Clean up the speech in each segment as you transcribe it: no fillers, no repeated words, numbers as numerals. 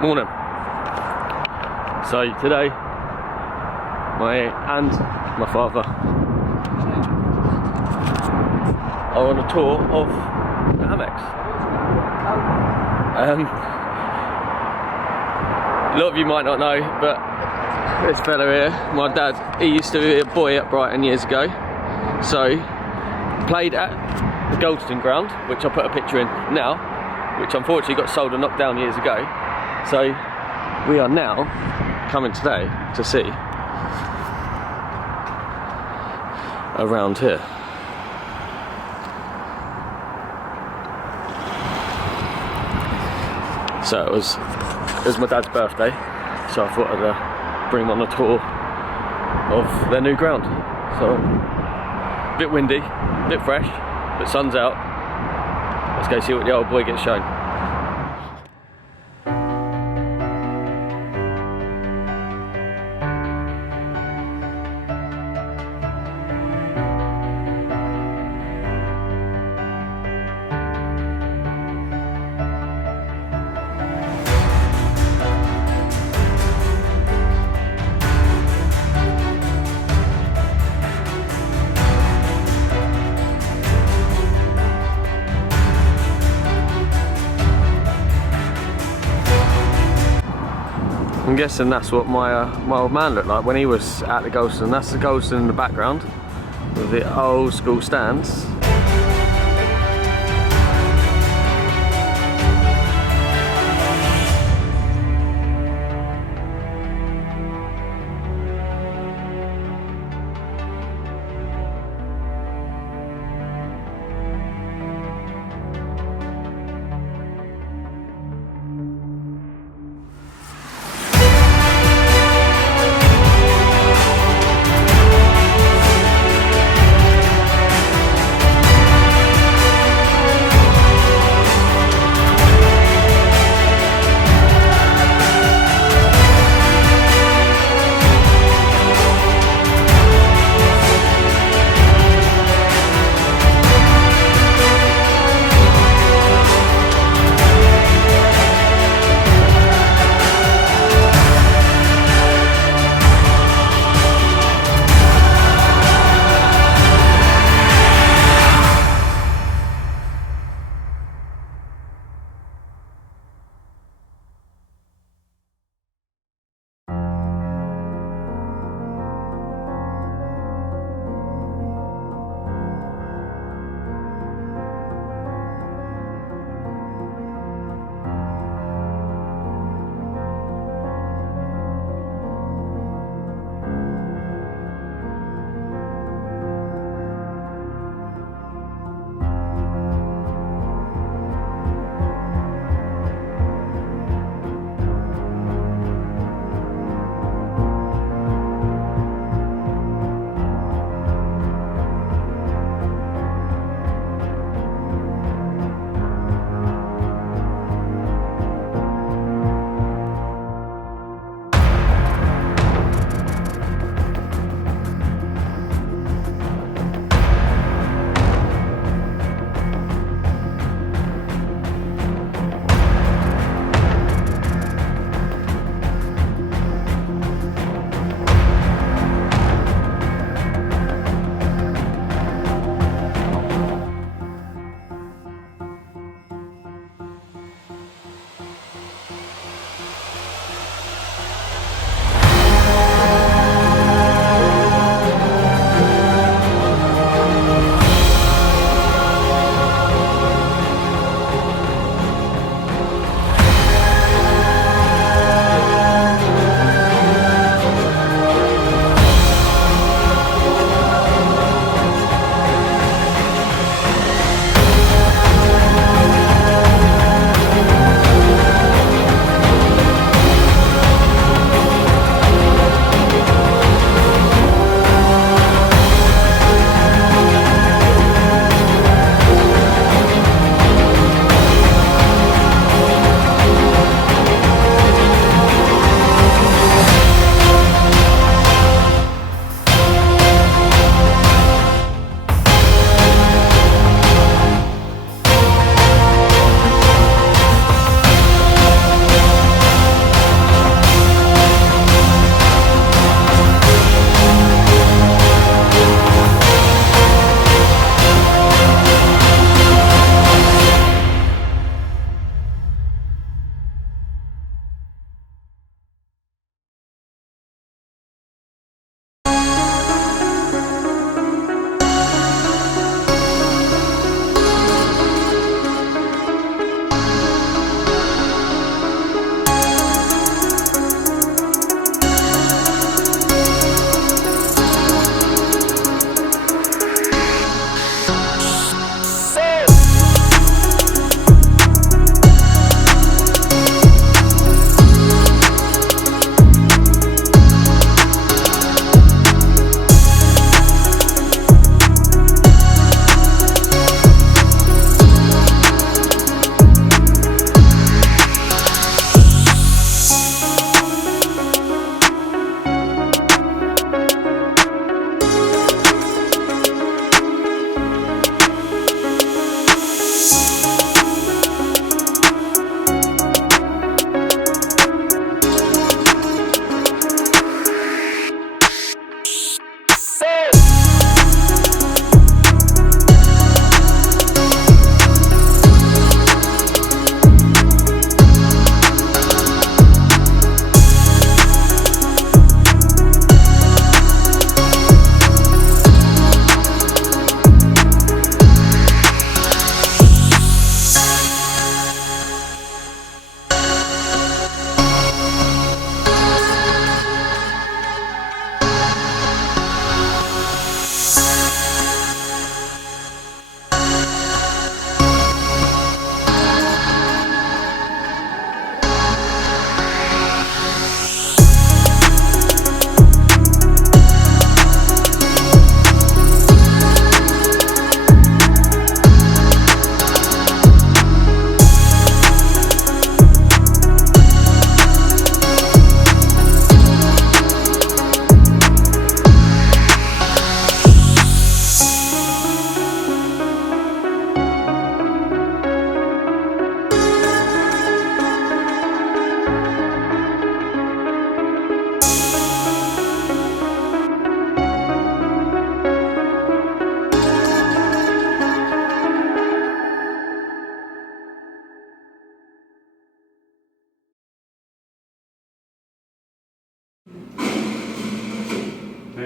Morning. So today, my aunt, my father are on a tour of the AMEX. A lot of you might not know, but this fella here, my dad, he used to be a boy at Brighton years ago. So, played at the Goldstone ground, which I put a picture in now, which unfortunately got sold and knocked down years ago. So we are now coming today to see around here. So it was my dad's birthday, so I thought I'd bring him on a tour of their new ground. So a bit windy, a bit fresh, but sun's out. Let's go see what the old boy gets shown. I'm guessing that's what my old man looked like when he was at the Goldstone. That's the Goldstone in the background with the old school stands.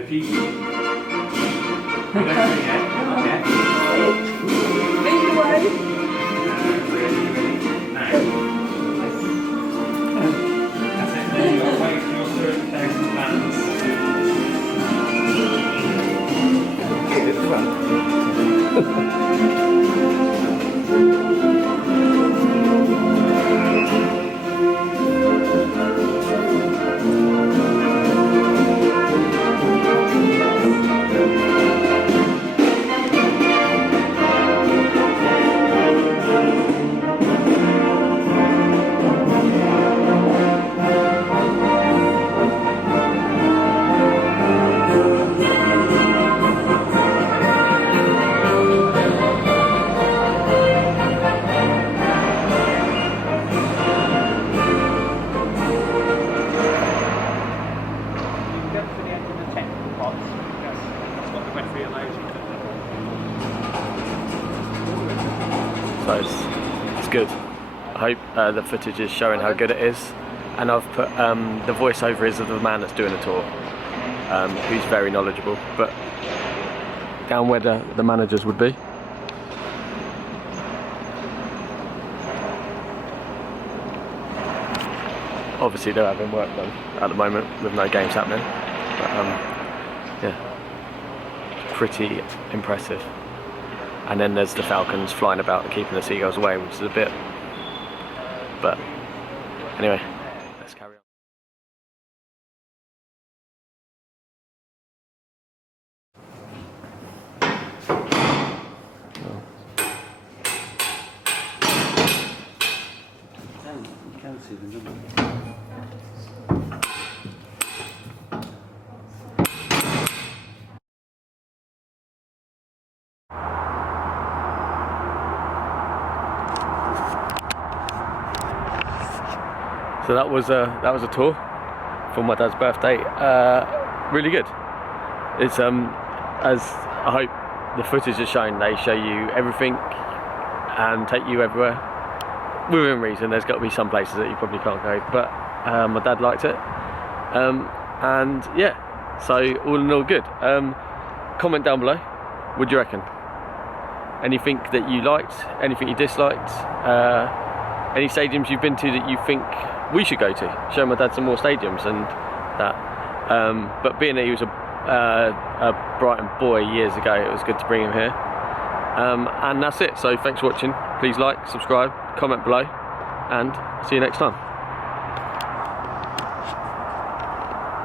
if you don't do it yet, not yet. Lead the way. Ready? No. That's it. Then you've got to wait for your 30,000 fans. Get it front. So it's good. I hope the footage is showing how good it is, and I've put the voiceover is of the man that's doing the tour, who's very knowledgeable, but down where the managers would be. Obviously they're having work done at the moment with no games happening, but yeah, pretty impressive. And then there's the falcons flying about and keeping the seagulls away, which is a bit, but anyway, let's carry on. You can see them, don't you? So that was a tour for my dad's birthday. Really good. It's as I hope the footage is showing, they show you everything and take you everywhere within reason. There's got to be some places that you probably can't go, but my dad liked it, and yeah, so all in all good. Comment down below, what do you reckon? Anything that you liked, anything you disliked, any stadiums you've been to that you think we should go to. Show my dad some more stadiums and that. But being that he was a Brighton boy years ago, it was good to bring him here. And that's it. So thanks for watching. Please like, subscribe, comment below, and see you next time.